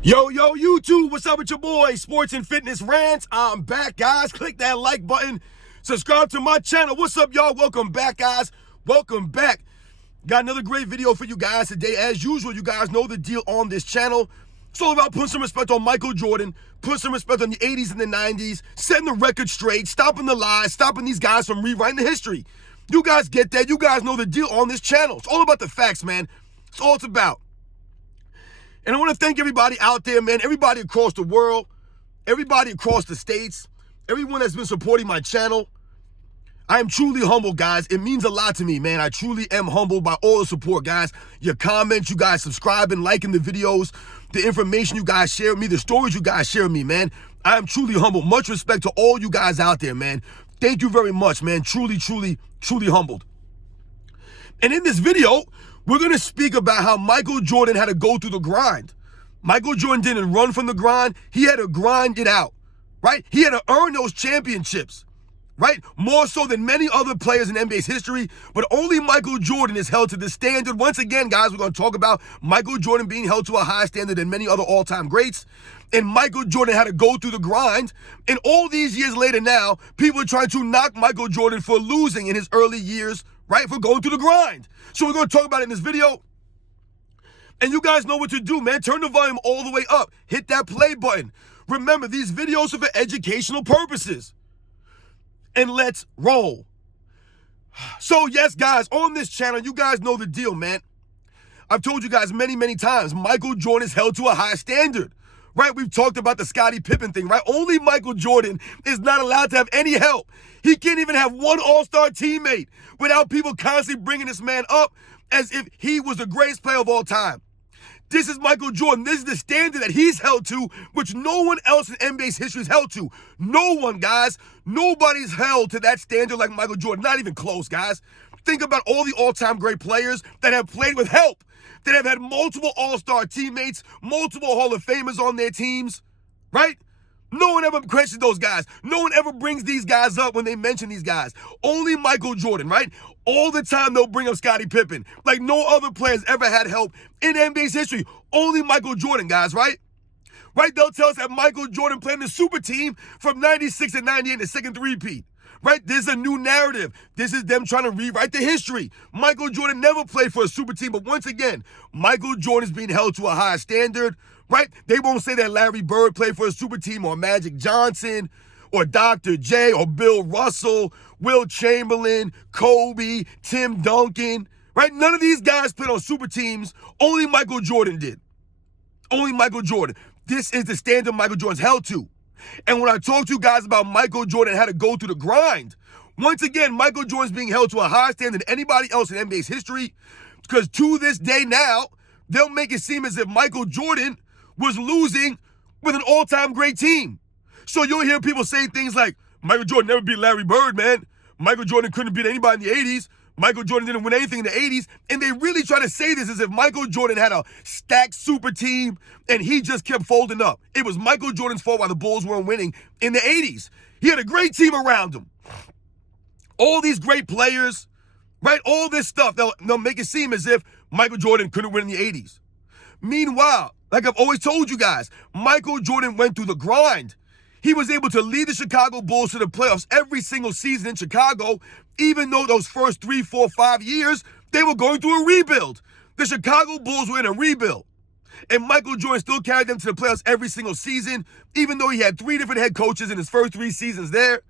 Yo, YouTube, what's up with your boy? Sports and Fitness Rants. I'm back, guys. Click that like button. Subscribe to my channel. What's up, y'all? Welcome back, guys. Welcome back. Got another great video for you guys today. As usual, you guys know the deal on this channel. It's all about putting some respect on Michael Jordan, putting some respect on the 80s and the 90s, setting the record straight, stopping the lies, stopping these guys from rewriting the history. You guys get that. You guys know the deal on this channel. It's all about the facts, man. It's all it's about. And I want to thank everybody out there, man, everybody across the world, everybody across the states, everyone that's been supporting my channel. I am truly humbled, guys. It means a lot to me, man. I truly am humbled by all the support, guys. Your comments, you guys subscribing, liking the videos, the information you guys share with me, the stories you guys share with me, man. I am truly humbled. Much respect to all you guys out there, man. Thank you very much, man. Truly humbled. And in this video, we're going to speak about how Michael Jordan had to go through the grind. Michael Jordan didn't run from the grind. He had to grind it out, right? He had to earn those championships, right? More so than many other players in NBA's history, but only Michael Jordan is held to this standard. Once again, guys, we're going to talk about Michael Jordan being held to a higher standard than many other all-time greats. And Michael Jordan had to go through the grind. And all these years later now, people are trying to knock Michael Jordan for losing in his early years, right? For going through the grind. So we're going to talk about it in this video. And you guys know what to do, man. Turn the volume all the way up. Hit that play button. Remember, these videos are for educational purposes. And let's roll. So yes, guys, on this channel, you guys know the deal, man. I've told you guys many times, Michael Jordan is held to a high standard. Right? We've talked about the Scottie Pippen thing, right? Only Michael Jordan is not allowed to have any help. He can't even have one all-star teammate without people constantly bringing this man up as if he was the greatest player of all time. This is Michael Jordan. This is the standard that he's held to, which no one else in NBA's history is held to. No one, guys. Nobody's held to that standard like Michael Jordan. Not even close, guys. Think about all the all-time great players that have played with help, that have had multiple all-star teammates, multiple Hall of Famers on their teams, right? No one ever questions those guys. No one ever brings these guys up when they mention these guys. Only Michael Jordan, right? All the time they'll bring up Scottie Pippen. Like no other players ever had help in NBA's history. Only Michael Jordan, guys, right? Right? They'll tell us that Michael Jordan played in the super team from 96 and 98, the second three-peat. Right? This is a new narrative. This is them trying to rewrite the history. Michael Jordan never played for a super team, but once again, Michael Jordan is being held to a higher standard, right? They won't say that Larry Bird played for a super team or Magic Johnson or Dr. J or Bill Russell, Will Chamberlain, Kobe, Tim Duncan, right? None of these guys played on super teams. Only Michael Jordan did. Only Michael Jordan. This is the standard Michael Jordan's held to. And when I talk to you guys about Michael Jordan had to go through the grind, once again, Michael Jordan's being held to a higher standard than anybody else in NBA's history, because to this day now, they'll make it seem as if Michael Jordan was losing with an all-time great team. So you'll hear people say things like, Michael Jordan never beat Larry Bird, man. Michael Jordan couldn't beat anybody in the 80s. Michael Jordan didn't win anything in the 80s. And they really try to say this as if Michael Jordan had a stacked super team and he just kept folding up. It was Michael Jordan's fault why the Bulls weren't winning in the 80s. He had a great team around him. All these great players, right? All this stuff, they'll make it seem as if Michael Jordan couldn't win in the 80s. Meanwhile, like I've always told you guys, Michael Jordan went through the grind. He was able to lead the Chicago Bulls to the playoffs every single season in Chicago, even though those first 3, 4, 5 years, they were going through a rebuild. The Chicago Bulls were in a rebuild. And Michael Jordan still carried them to the playoffs every single season, even though he had 3 different head coaches in his first 3 seasons there,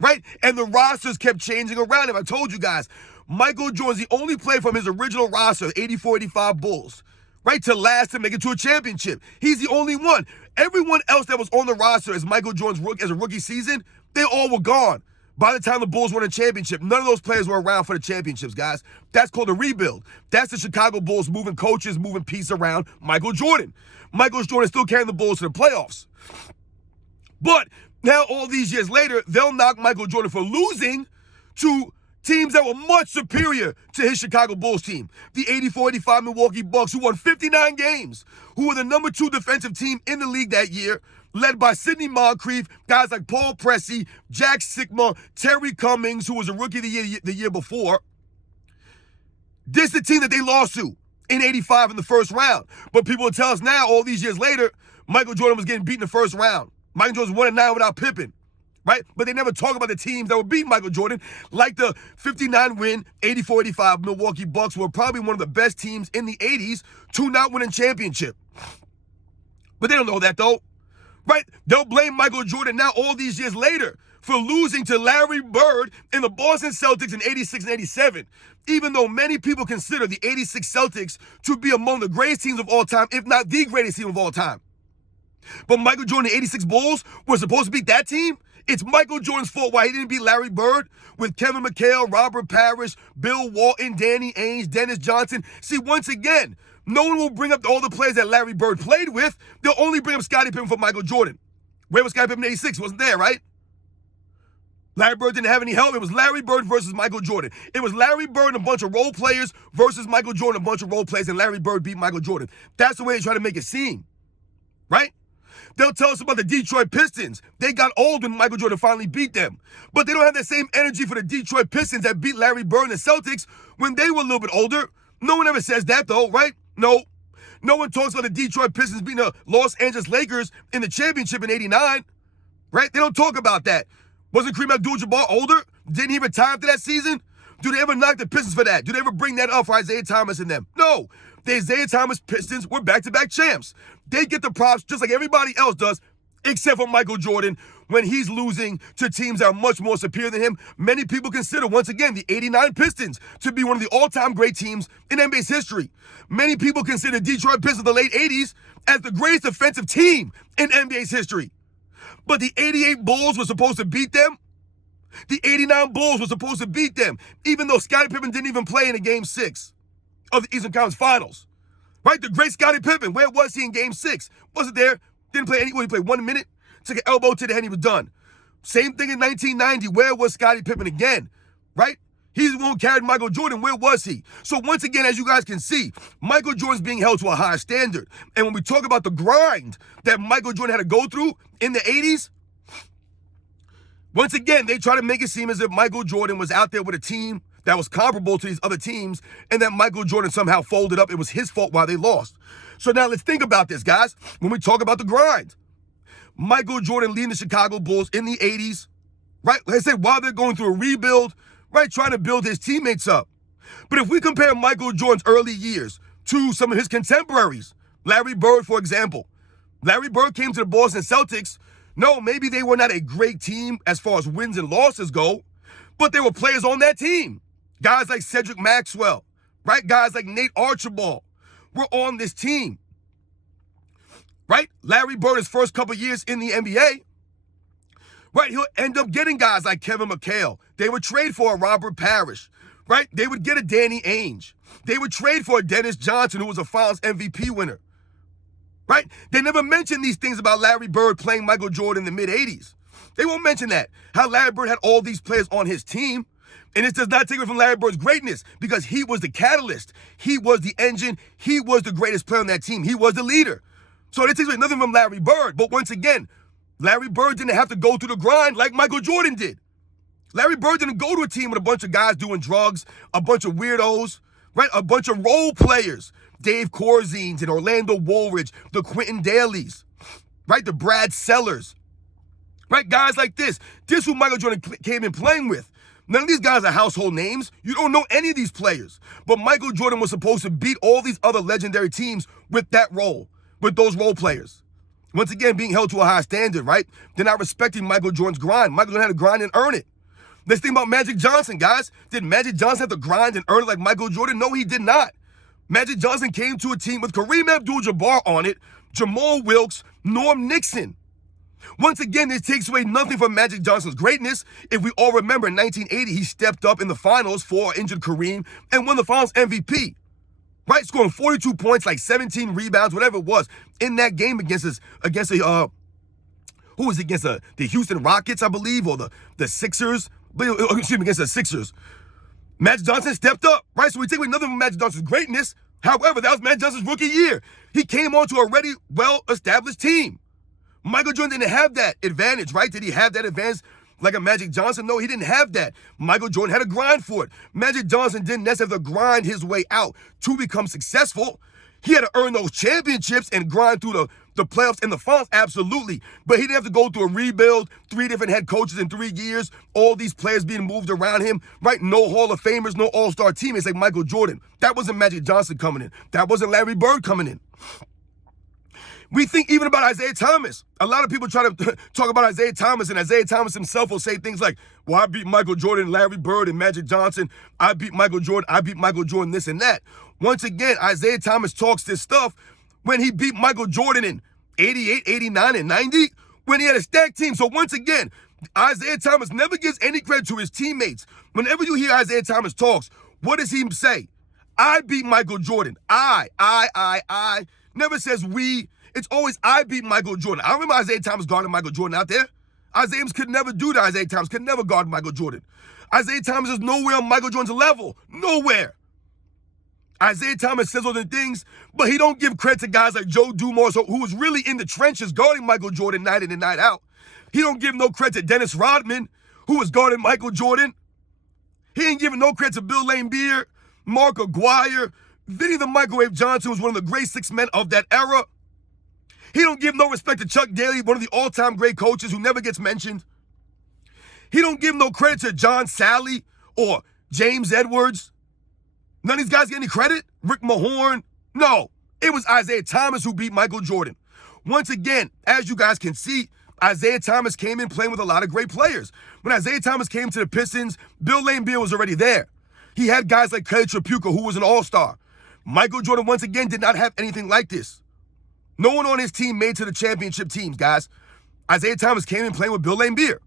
right? And the rosters kept changing around him. I told you guys, Michael Jordan's the only player from his original roster, 84-85 Bulls, right, to last and make it to a championship. He's the only one. Everyone else that was on the roster as Michael Jordan's rookie season, they all were gone. By the time the Bulls won a championship, none of those players were around for the championships, guys. That's called a rebuild. That's the Chicago Bulls moving coaches, moving pieces around Michael Jordan. Michael Jordan still carrying the Bulls to the playoffs. But now, all these years later, they'll knock Michael Jordan for losing to teams that were much superior to his Chicago Bulls team. The 84-85 Milwaukee Bucks, who won 59 games, who were the number 2 defensive team in the league that year, led by Sidney Moncrief, guys like Paul Pressey, Jack Sikma, Terry Cummings, who was a rookie the year before. This is the team that they lost to. in 85 in the first round. But people will tell us now, all these years later, Michael Jordan was getting beat in the first round. Michael Jordan was 1-9 without Pippen, right? But they never talk about the teams that would beat Michael Jordan, like the 59-win, 84-85 Milwaukee Bucks were probably one of the best teams in the 80s to not win a championship. But they don't know that, though, right? They'll blame Michael Jordan now all these years later for losing to Larry Bird in the Boston Celtics in 86 and 87, even though many people consider the 86 Celtics to be among the greatest teams of all time, if not the greatest team of all time. But Michael Jordan, the 86 Bulls, were supposed to beat that team? It's Michael Jordan's fault why he didn't beat Larry Bird with Kevin McHale, Robert Parrish, Bill Walton, Danny Ainge, Dennis Johnson. See, once again, no one will bring up all the players that Larry Bird played with. They'll only bring up Scottie Pippen for Michael Jordan. Where was Scottie Pippen in 86? He wasn't there, right? Larry Bird didn't have any help. It was Larry Bird versus Michael Jordan. It was Larry Bird and a bunch of role players versus Michael Jordan, a bunch of role players, and Larry Bird beat Michael Jordan. That's the way they try to make it seem, right? They'll tell us about the Detroit Pistons. They got old when Michael Jordan finally beat them. But they don't have the same energy for the Detroit Pistons that beat Larry Bird and the Celtics when they were a little bit older. No one ever says that, though, right? No. No one talks about the Detroit Pistons beating the Los Angeles Lakers in the championship in 89, right? They don't talk about that. Wasn't Kareem Abdul-Jabbar older? Didn't he retire after that season? Do they ever knock the Pistons for that? Do they ever bring that up for Isaiah Thomas and them? No. The Isaiah Thomas Pistons were back-to-back champs. They get the props just like everybody else does, except for Michael Jordan when he's losing to teams that are much more superior than him. Many people consider, once again, the 89 Pistons to be one of the all-time great teams in NBA's history. Many people consider Detroit Pistons of the late 80s as the greatest offensive team in NBA's history. But the 88 Bulls were supposed to beat them. The 89 Bulls were supposed to beat them, even though Scottie Pippen didn't even play in a Game 6 of the Eastern Conference Finals. Right? The great Scottie Pippen, where was he in Game 6? Wasn't there. Didn't play he played 1 minute, took an elbow to the head, and he was done. Same thing in 1990. Where was Scottie Pippen again? Right? He's the one who carried Michael Jordan. Where was he? So once again, as you guys can see, Michael Jordan's being held to a higher standard. And when we talk about the grind that Michael Jordan had to go through in the 80s, once again, they try to make it seem as if Michael Jordan was out there with a team that was comparable to these other teams and that Michael Jordan somehow folded up. It was his fault why they lost. So now let's think about this, guys, when we talk about the grind. Michael Jordan leading the Chicago Bulls in the 80s, right? Like I said, while they're going through a rebuild, right, trying to build his teammates up. But if we compare Michael Jordan's early years to some of his contemporaries, Larry Bird, for example. Larry Bird came to the Boston Celtics. No, maybe they were not a great team as far as wins and losses go, but there were players on that team. Guys like Cedric Maxwell, right? Guys like Nate Archibald were on this team, right? Larry Bird, his first couple years in the NBA, right? He'll end up getting guys like Kevin McHale. They would trade for a Robert Parrish, right? They would get a Danny Ainge. They would trade for a Dennis Johnson, who was a Finals MVP winner, right? They never mention these things about Larry Bird playing Michael Jordan in the mid-'80s. They won't mention that. How Larry Bird had all these players on his team. And it does not take away from Larry Bird's greatness because he was the catalyst. He was the engine. He was the greatest player on that team. He was the leader. So it takes away nothing from Larry Bird. But once again, Larry Bird didn't have to go through the grind like Michael Jordan did. Larry Bird didn't go to a team with a bunch of guys doing drugs, a bunch of weirdos, right? A bunch of role players. Dave Corzines and Orlando Woolridge, the Quentin Dailies, right? The Brad Sellers, right? Guys like this. This is who Michael Jordan came in playing with. None of these guys are household names. You don't know any of these players. But Michael Jordan was supposed to beat all these other legendary teams with that role, with those role players. Once again, being held to a high standard, right? They're not respecting Michael Jordan's grind. Michael Jordan had to grind and earn it. Let's think about Magic Johnson, guys. Did Magic Johnson have to grind and earn it like Michael Jordan? No, he did not. Magic Johnson came to a team with Kareem Abdul-Jabbar on it, Jamal Wilkes, Norm Nixon. Once again, this takes away nothing from Magic Johnson's greatness. If we all remember, in 1980, he stepped up in the finals for injured Kareem and won the finals MVP. Right? Scoring 42 points, like 17 rebounds, whatever it was, in that game against who was it against the Houston Rockets, I believe, or the Sixers. Excuse me, against the Sixers. Magic Johnson stepped up, right? So we take away nothing from Magic Johnson's greatness. However, that was Magic Johnson's rookie year. He came onto a already well-established team. Michael Jordan didn't have that advantage, right? Did he have that advantage like a Magic Johnson? No, he didn't have that. Michael Jordan had to grind for it. Magic Johnson didn't necessarily have to grind his way out to become successful. He had to earn those championships and grind through the playoffs and the finals, absolutely. But he didn't have to go through a rebuild, 3 different head coaches in 3 years, all these players being moved around him, right? No Hall of Famers, no all-star teammates like Michael Jordan. That wasn't Magic Johnson coming in. That wasn't Larry Bird coming in. We think even about Isaiah Thomas. A lot of people try to talk about Isaiah Thomas, and Isaiah Thomas himself will say things like, well, I beat Michael Jordan, Larry Bird, and Magic Johnson. I beat Michael Jordan, this and that. Once again, Isaiah Thomas talks this stuff when he beat Michael Jordan in 88, 89, and 90, when he had a stacked team. So once again, Isaiah Thomas never gives any credit to his teammates. Whenever you hear Isaiah Thomas talks, what does he say? I beat Michael Jordan. I. Never says we. It's always I beat Michael Jordan. I remember Isaiah Thomas guarding Michael Jordan out there. Isaiah could never do that. Isaiah Thomas could never guard Michael Jordan. Isaiah Thomas is nowhere on Michael Jordan's level. Nowhere. Isaiah Thomas says all the things, but he don't give credit to guys like Joe Dumars, who was really in the trenches guarding Michael Jordan night in and night out. He don't give no credit to Dennis Rodman, who was guarding Michael Jordan. He ain't giving no credit to Bill Laimbeer, Mark Aguirre, Vinny the Microwave Johnson, who was one of the great 6 men of that era. He don't give no respect to Chuck Daly, one of the all-time great coaches who never gets mentioned. He don't give no credit to John Sally or James Edwards. None of these guys get any credit? Rick Mahorn? No. It was Isaiah Thomas who beat Michael Jordan. Once again, as you guys can see, Isaiah Thomas came in playing with a lot of great players. When Isaiah Thomas came to the Pistons, Bill Laimbeer was already there. He had guys like Kelly Tripucka, who was an all-star. Michael Jordan, once again, did not have anything like this. No one on his team made to the championship teams, guys. Isaiah Thomas came in playing with Bill Laimbeer.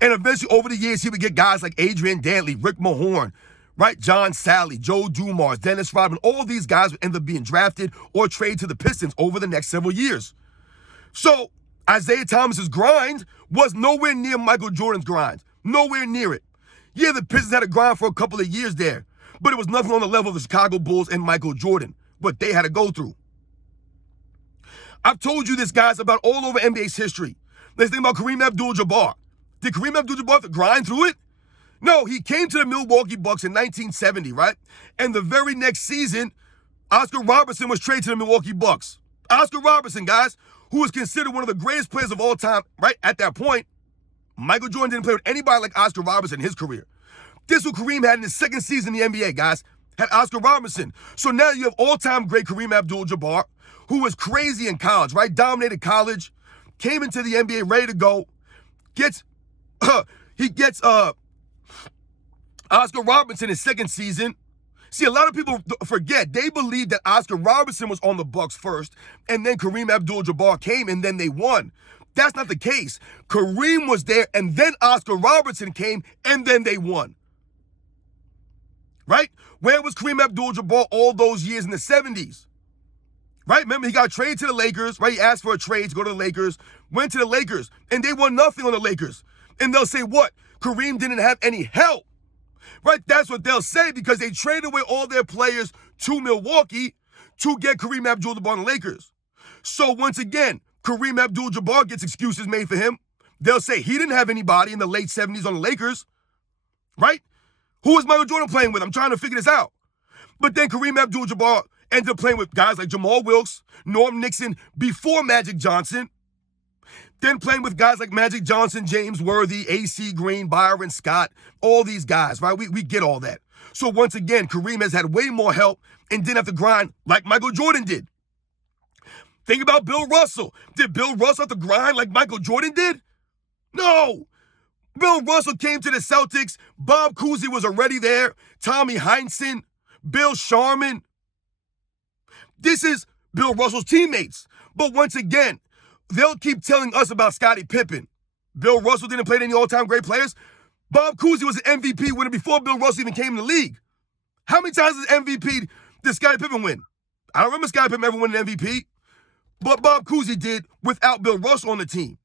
And eventually, over the years, he would get guys like Adrian Dantley, Rick Mahorn, right? John Sally, Joe Dumars, Dennis Rodman. All these guys would end up being drafted or traded to the Pistons over the next several years. So Isaiah Thomas's grind was nowhere near Michael Jordan's grind. Nowhere near it. Yeah, the Pistons had a grind for a couple of years there, but it was nothing on the level of the Chicago Bulls and Michael Jordan, what they had to go through. I've told you this, guys, about all over NBA's history. Let's think about Kareem Abdul-Jabbar. Did Kareem Abdul-Jabbar have to grind through it? No, he came to the Milwaukee Bucks in 1970, right? And the very next season, Oscar Robertson was traded to the Milwaukee Bucks. Oscar Robertson, guys, who was considered one of the greatest players of all time, right? At that point, Michael Jordan didn't play with anybody like Oscar Robertson in his career. This is what Kareem had in his second season in the NBA, guys. Had Oscar Robertson. So now you have all-time great Kareem Abdul-Jabbar, who was crazy in college, right? Dominated college, came into the NBA ready to go, he gets Oscar Robertson his second season. See, a lot of people forget. They believe that Oscar Robertson was on the Bucks first, and then Kareem Abdul-Jabbar came, and then they won. That's not the case. Kareem was there, and then Oscar Robertson came, and then they won. Right? Where was Kareem Abdul-Jabbar all those years in the 70s? Right? Remember, he got traded to the Lakers, right? He asked for a trade to go to the Lakers, went to the Lakers, and they won nothing on the Lakers. And they'll say, what? Kareem didn't have any help. Right? That's what they'll say, because they traded away all their players to Milwaukee to get Kareem Abdul-Jabbar on the Lakers. So once again, Kareem Abdul-Jabbar gets excuses made for him. They'll say he didn't have anybody in the late 70s on the Lakers. Right? Who was Michael Jordan playing with? I'm trying to figure this out. But then Kareem Abdul-Jabbar ended up playing with guys like Jamal Wilkes, Norm Nixon, before Magic Johnson. Then playing with guys like Magic Johnson, James Worthy, A.C. Green, Byron Scott, all these guys, right? We get all that. So once again, Kareem has had way more help and didn't have to grind like Michael Jordan did. Think about Bill Russell. Did Bill Russell have to grind like Michael Jordan did? No. Bill Russell came to the Celtics. Bob Cousy was already there. Tommy Heinsohn, Bill Sharman. This is Bill Russell's teammates. But once again, they'll keep telling us about Scottie Pippen. Bill Russell didn't play any all-time great players. Bob Cousy was an MVP winner before Bill Russell even came in the league. How many times did Scottie Pippen win? I don't remember Scottie Pippen ever winning an MVP. But Bob Cousy did without Bill Russell on the team.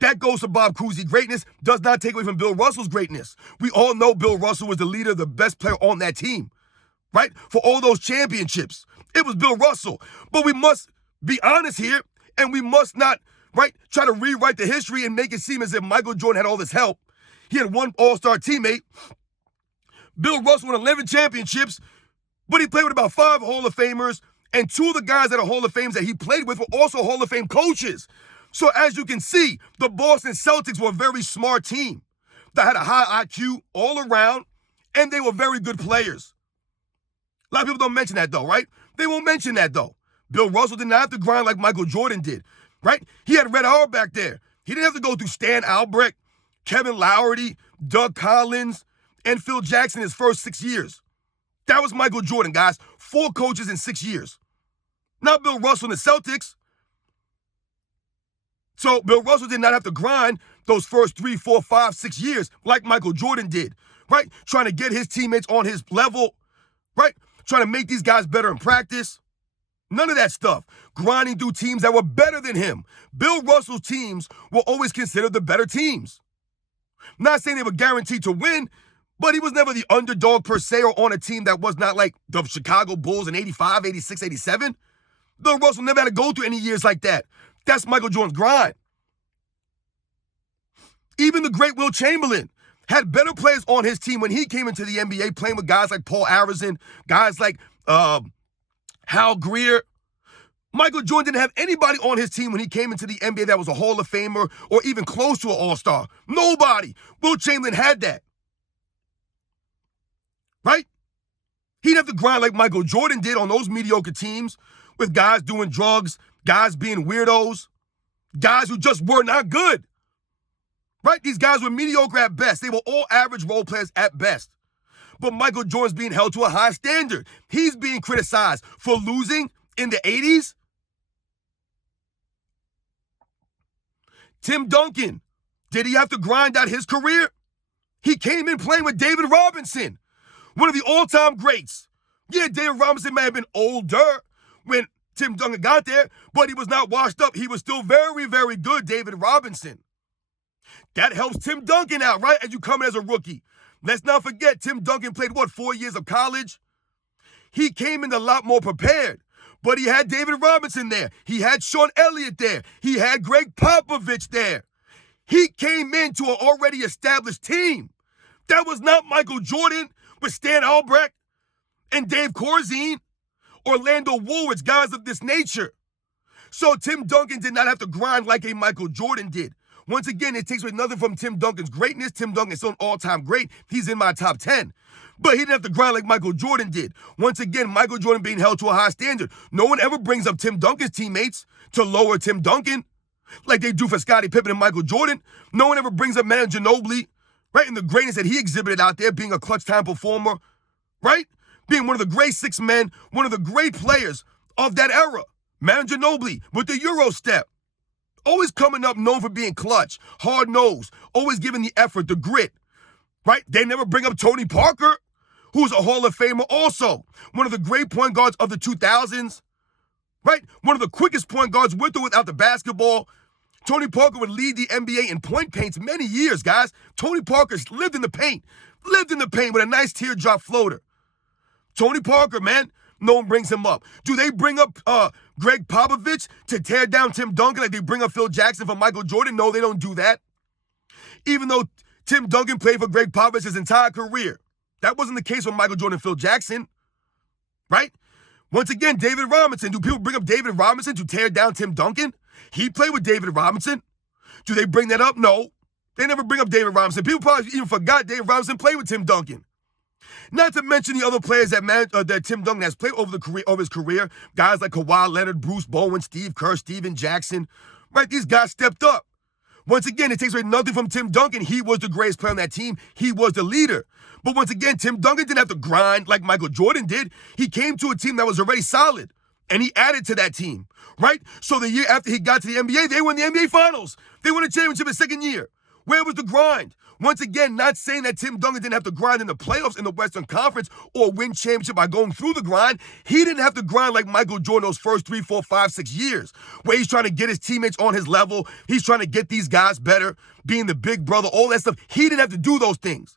That goes to Bob Cousy's greatness, does not take away from Bill Russell's greatness. We all know Bill Russell was the leader, the best player on that team, right? For all those championships, it was Bill Russell. But we must be honest here, and we must not right? Try to rewrite the history and make it seem as if Michael Jordan had all this help. He had one all-star teammate. Bill Russell won 11 championships, but he played with about 5 Hall of Famers, and 2 of the guys that are Hall of Famers that he played with were also Hall of Fame coaches. So as you can see, the Boston Celtics were a very smart team that had a high IQ all around, and they were very good players. A lot of people don't mention that though, right? They won't mention that though. Bill Russell did not have to grind like Michael Jordan did, right? He had Red Auerbach back there. He didn't have to go through Stan Albrecht, Kevin Loughery, Doug Collins, and Phil Jackson his first 6 years. That was Michael Jordan, guys. 4 coaches in 6 years. Not Bill Russell and the Celtics. So Bill Russell did not have to grind those first 3, 4, 5, 6 years like Michael Jordan did, right? Trying to get his teammates on his level, right? Trying to make these guys better in practice. None of that stuff. Grinding through teams that were better than him. Bill Russell's teams were always considered the better teams. Not saying they were guaranteed to win, but he was never the underdog per se or on a team that was not like the Chicago Bulls in 85, 86, 87. Bill Russell never had to go through any years like that. That's Michael Jordan's grind. Even the great Will Chamberlain had better players on his team when he came into the NBA, playing with guys like Paul Arizin, guys like Hal Greer. Michael Jordan didn't have anybody on his team when he came into the NBA that was a Hall of Famer or even close to an All-Star. Nobody. Will Chamberlain had that. Right? He didn't have to grind like Michael Jordan did on those mediocre teams with guys doing drugs, guys being weirdos, guys who just were not good. Right? These guys were mediocre at best. They were all average role players at best. But Michael Jordan's being held to a high standard. He's being criticized for losing in the 80s. Tim Duncan, did he have to grind out his career? He came in playing with David Robinson, one of the all-time greats. Yeah, David Robinson may have been older when Tim Duncan got there, but he was not washed up. He was still very, very good, David Robinson. That helps Tim Duncan out, right, as you come in as a rookie. Let's not forget, Tim Duncan played, 4 years of college? He came in a lot more prepared, but he had David Robinson there. He had Sean Elliott there. He had Greg Popovich there. He came into an already established team. That was not Michael Jordan with Stan Albrecht and Dave Corzine, Orlando Woolridge, guys of this nature. So Tim Duncan did not have to grind like a Michael Jordan did. Once again, it takes away nothing from Tim Duncan's greatness. Tim Duncan is still an all-time great. He's in my top 10. But he didn't have to grind like Michael Jordan did. Once again, Michael Jordan being held to a high standard. No one ever brings up Tim Duncan's teammates to lower Tim Duncan like they do for Scottie Pippen and Michael Jordan. No one ever brings up Manu Ginobili, right? And the greatness that he exhibited out there, being a clutch time performer, right? Being one of the great 6 men, one of the great players of that era. Manu Ginobili with the Euro step. Always coming up known for being clutch, hard-nosed, always giving the effort, the grit, right? They never bring up Tony Parker, who's a Hall of Famer also. One of the great point guards of the 2000s, right? One of the quickest point guards with or without the basketball. Tony Parker would lead the NBA in point paints many years, guys. Tony Parker lived in the paint with a nice teardrop floater. Tony Parker, man, no one brings him up. Do they bring up Greg Popovich to tear down Tim Duncan like they bring up Phil Jackson for Michael Jordan? No, they don't do that. Even though Tim Duncan played for Greg Popovich his entire career. That wasn't the case with Michael Jordan and Phil Jackson, right? Once again, David Robinson. Do people bring up David Robinson to tear down Tim Duncan? He played with David Robinson. Do they bring that up? No. They never bring up David Robinson. People probably even forgot David Robinson played with Tim Duncan. Not to mention the other players that Tim Duncan has played over his career. Guys like Kawhi Leonard, Bruce Bowen, Steve Kerr, Steven Jackson. Right? These guys stepped up. Once again, it takes away nothing from Tim Duncan. He was the greatest player on that team. He was the leader. But once again, Tim Duncan didn't have to grind like Michael Jordan did. He came to a team that was already solid, and he added to that team, right? So the year after he got to the NBA, they won the NBA Finals. They won a championship his second year. Where was the grind? Once again, not saying that Tim Duncan didn't have to grind in the playoffs in the Western Conference or win championship by going through the grind. He didn't have to grind like Michael Jordan those first 3, 4, 5, 6 years, where he's trying to get his teammates on his level. He's trying to get these guys better, being the big brother, all that stuff. He didn't have to do those things.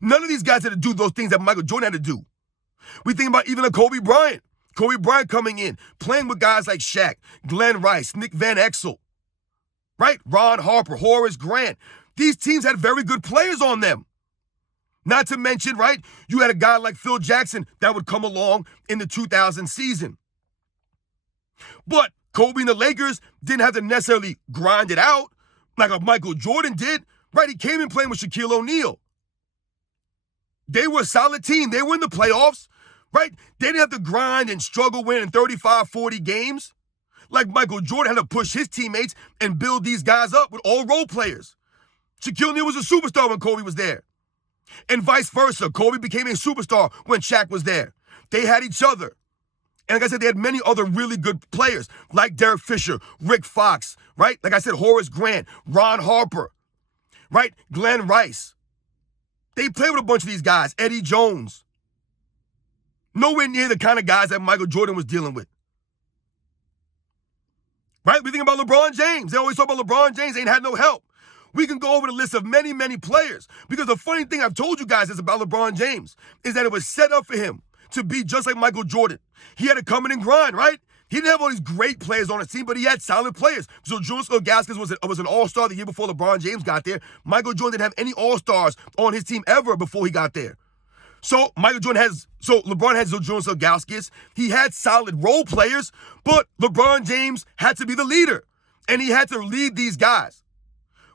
None of these guys had to do those things that Michael Jordan had to do. We think about even a Kobe Bryant. Kobe Bryant coming in, playing with guys like Shaq, Glenn Rice, Nick Van Exel, right? Ron Harper, Horace Grant. These teams had very good players on them. Not to mention, right, you had a guy like Phil Jackson that would come along in the 2000 season. But Kobe and the Lakers didn't have to necessarily grind it out like a Michael Jordan did, right? He came in playing with Shaquille O'Neal. They were a solid team. They were in the playoffs, right? They didn't have to grind and struggle winning 35, 40 games. Like Michael Jordan had to push his teammates and build these guys up with all role players. Shaquille O'Neal was a superstar when Kobe was there. And vice versa. Kobe became a superstar when Shaq was there. They had each other. And like I said, they had many other really good players like Derek Fisher, Rick Fox, right? Like I said, Horace Grant, Ron Harper, right? Glenn Rice. They played with a bunch of these guys. Eddie Jones. Nowhere near the kind of guys that Michael Jordan was dealing with. Right? We think about LeBron James. They always talk about LeBron James ain't had no help. We can go over the list of many, many players. Because the funny thing I've told you guys is about LeBron James is that it was set up for him to be just like Michael Jordan. He had to come in and grind, right? He didn't have all these great players on his team, but he had solid players. So Julius Ilgauskas was an all-star the year before LeBron James got there. Michael Jordan didn't have any all-stars on his team ever before he got there. So LeBron had Julius Ilgauskas. He had solid role players, but LeBron James had to be the leader, and he had to lead these guys.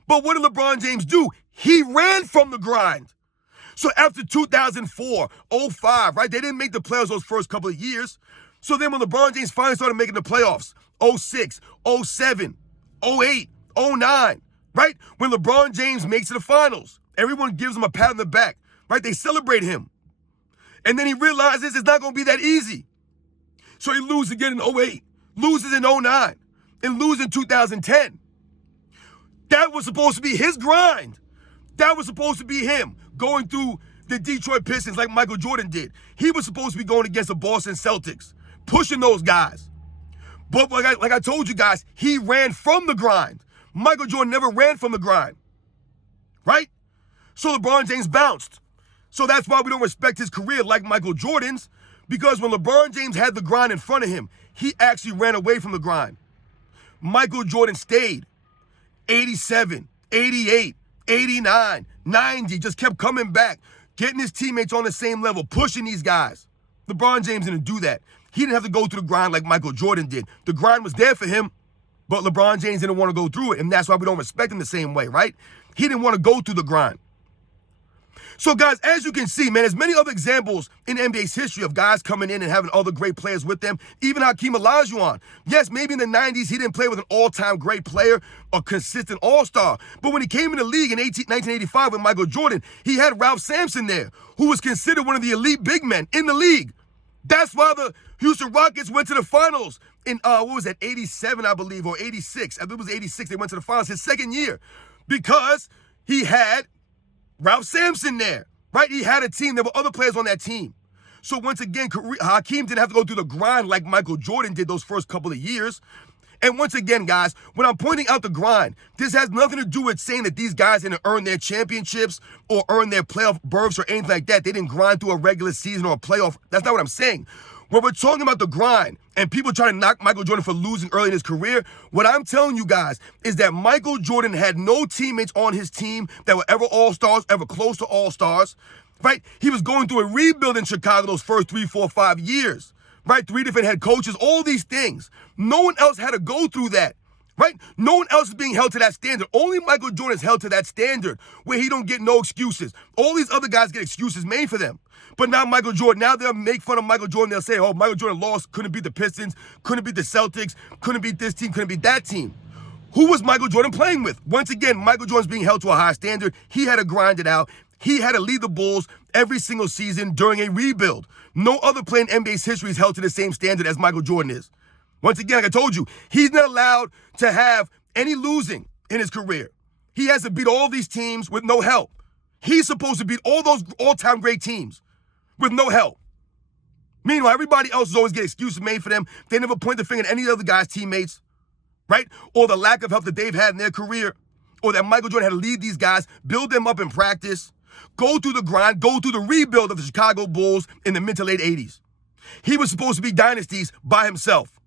But what did LeBron James do? He ran from the grind. So after 2004, 05, right, they didn't make the playoffs those first couple of years. So then when LeBron James finally started making the playoffs, 06, 07, 08, 09, right? When LeBron James makes it to the finals, everyone gives him a pat on the back, right? They celebrate him. And then he realizes it's not going to be that easy. So he loses again in 08, loses in 09, and loses in 2010. That was supposed to be his grind. That was supposed to be him going through the Detroit Pistons like Michael Jordan did. He was supposed to be going against the Boston Celtics, pushing those guys. But like I told you guys, he ran from the grind. Michael Jordan never ran from the grind, right? So LeBron James bounced. So that's why we don't respect his career like Michael Jordan's, because when LeBron James had the grind in front of him, he actually ran away from the grind. Michael Jordan stayed. 87, 88, 89, 90, just kept coming back, getting his teammates on the same level, pushing these guys. LeBron James didn't do that. He didn't have to go through the grind like Michael Jordan did. The grind was there for him, but LeBron James didn't want to go through it, and that's why we don't respect him the same way, right? He didn't want to go through the grind. So, guys, as you can see, man, there's many other examples in NBA's history of guys coming in and having other great players with them. Even Hakeem Olajuwon. Yes, maybe in the 90s, he didn't play with an all-time great player or consistent all-star. But when he came in the league in 1985 with Michael Jordan, he had Ralph Sampson there, who was considered one of the elite big men in the league. That's why the Houston Rockets went to the finals in, 87, I believe, or 86. I think it was 86. They went to the finals his second year because he had Ralph Sampson there, right? He had a team. There were other players on that team. So once again, Hakeem didn't have to go through the grind like Michael Jordan did those first couple of years. And once again, guys, when I'm pointing out the grind, this has nothing to do with saying that these guys didn't earn their championships or earn their playoff berths or anything like that. They didn't grind through a regular season or a playoff. That's not what I'm saying. When we're talking about the grind and people trying to knock Michael Jordan for losing early in his career, what I'm telling you guys is that Michael Jordan had no teammates on his team that were ever all-stars, ever close to all-stars, right? He was going through a rebuild in Chicago those first 3, 4, 5 years, right? 3 different head coaches, all these things. No one else had to go through that, right? No one else is being held to that standard. Only Michael Jordan is held to that standard where he don't get no excuses. All these other guys get excuses made for them. But now Michael Jordan, now they'll make fun of Michael Jordan. They'll say, oh, Michael Jordan lost, couldn't beat the Pistons, couldn't beat the Celtics, couldn't beat this team, couldn't beat that team. Who was Michael Jordan playing with? Once again, Michael Jordan's being held to a high standard. He had to grind it out. He had to lead the Bulls every single season during a rebuild. No other player in NBA's history is held to the same standard as Michael Jordan is. Once again, like I told you, he's not allowed to have any losing in his career. He has to beat all these teams with no help. He's supposed to beat all those all-time great teams with no help. Meanwhile, everybody else is always getting excuses made for them. They never point the finger at any other guy's teammates, right? Or the lack of help that they've had in their career, or that Michael Jordan had to lead these guys, build them up in practice, go through the grind, go through the rebuild of the Chicago Bulls in the mid to late 80s. He was supposed to be dynasties by himself.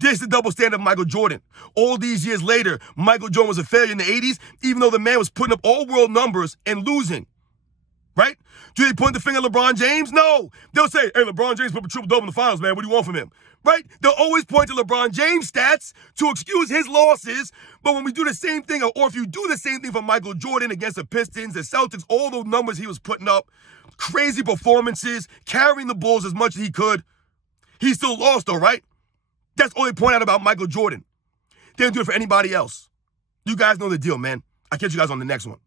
This is the double standard of Michael Jordan. All these years later, Michael Jordan was a failure in the 80s, even though the man was putting up all world numbers and losing. Right? Do they point the finger at LeBron James? No. They'll say, hey, LeBron James put up a triple-double in the finals, man. What do you want from him? Right? They'll always point to LeBron James' stats to excuse his losses. But when we do the same thing, or if you do the same thing for Michael Jordan against the Pistons, the Celtics, all those numbers he was putting up, crazy performances, carrying the Bulls as much as he could, he still lost, though, right? That's all they point out about Michael Jordan. They didn't do it for anybody else. You guys know the deal, man. I'll catch you guys on the next one.